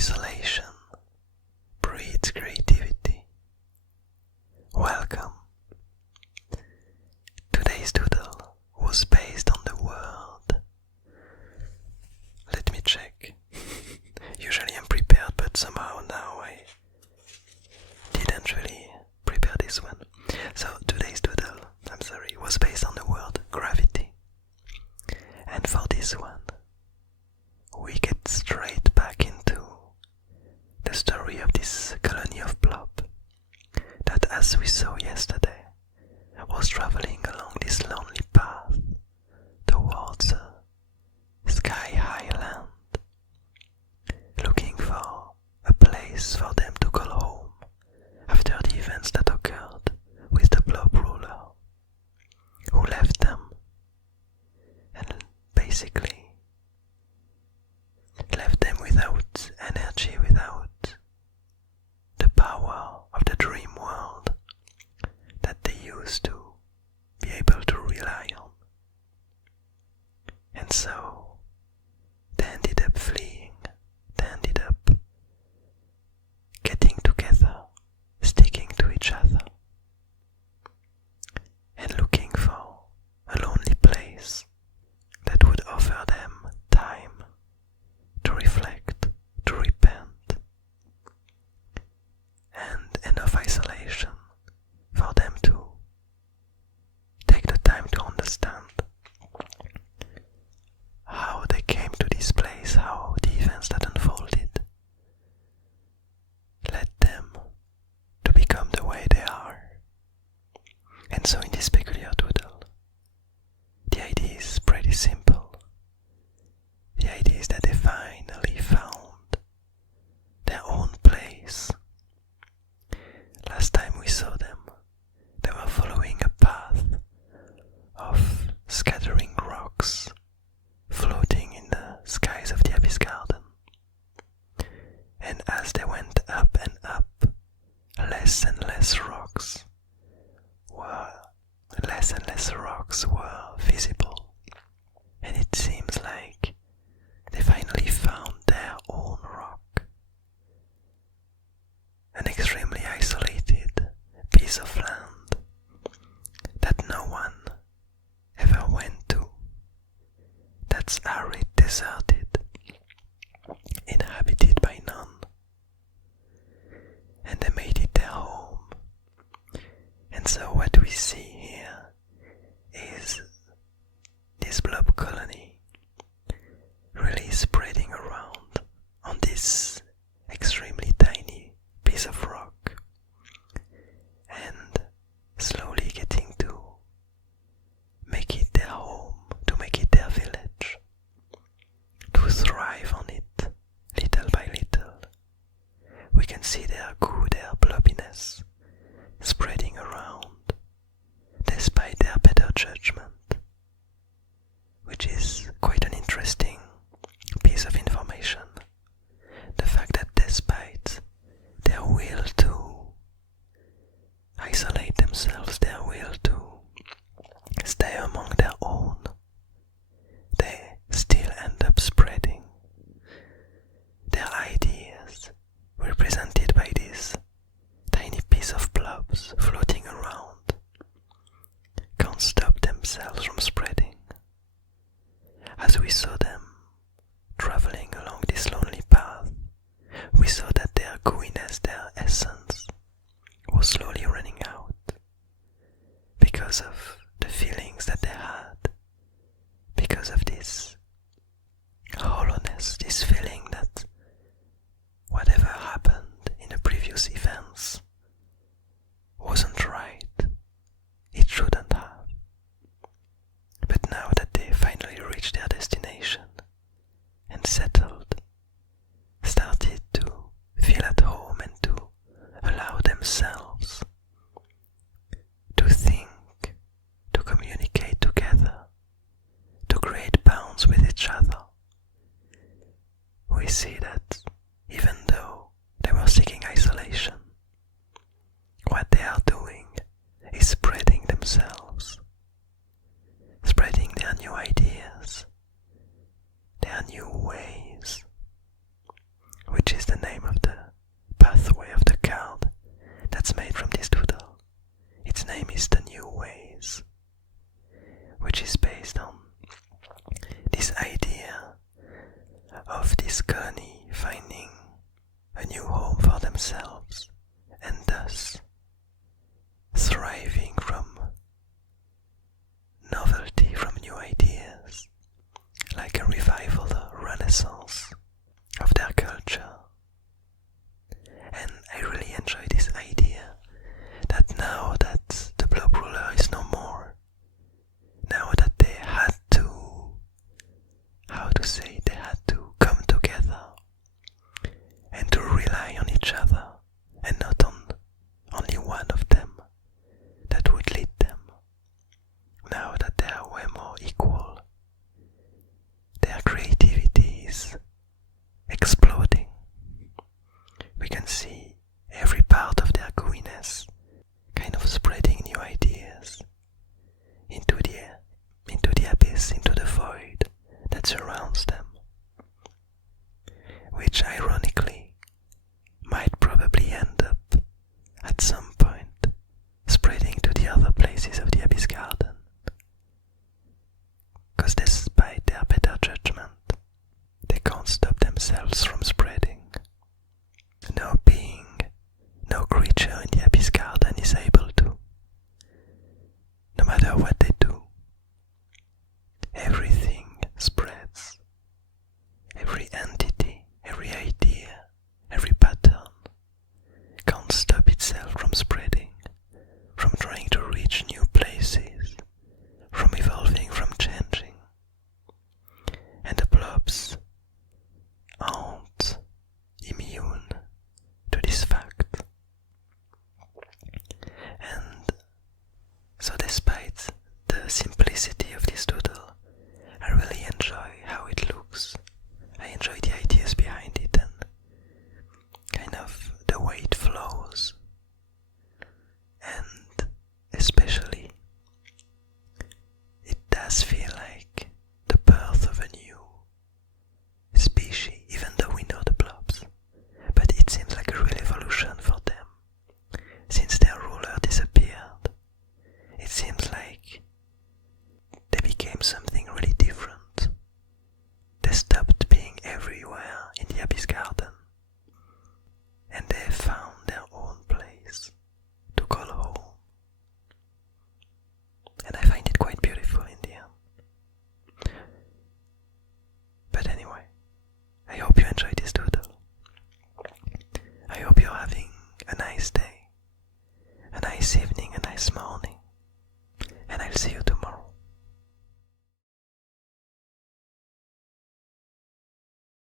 Isolation breeds creativity. Welcome. Today's doodle was based on the word. Let me check. Usually I'm prepared, but somehow now I didn't really prepare this one. So today's doodle, was based on the word gravity. And for this one, we get straight back into the story of this colony of blob that, as we saw yesterday, was traveling along this lonely path towards a sky-high land, looking for a place for them to call home after the events that occurred with the blob ruler, who left them and basically left them without energy, without the power of the dream world that they used to be able to rely on. And so they ended up fleeing, they ended up getting together, sticking to each other, and looking for a lonely place that would offer them time to reflect, to repent, and enough isolation for them to take the time to understand how they came to this place, how the events that unfolded led them to become the way they are. And so in this peculiar doodle, the idea is pretty simple. The idea is that they finally found their own place. Last time we saw them, they were following a path of scattering rocks floating in the skies of the Abyss Garden. And as they went up and up, less and less rocks were visible. And it seems like they finally found their own rock. An extremely isolated piece of land that no one ever went to. That's arid, deserted, inhabited by none. And they made it their home. And so what we see here is this blob colony really spreading around on this extremely tiny piece of rock and slowly getting to make it their home, to make it their village, to thrive on it little by little. We can see their goo, their blobbiness spreading around despite their better judgment, which is quite an interesting piece of information. The fact that despite their will to isolate themselves, their will to stay among their own, they still end up spreading. Their ideas, represented by this tiny piece of blobs floating around, can't stop themselves from spreading. As we saw them traveling along this lonely path, we saw that their gooiness, their essence, was slowly running out because of the feelings that they had, because of this hollowness, this feeling that whatever happened in the previous events wasn't right, it shouldn't have. But now that they finally reached their destination and settled, started to feel at home and to allow themselves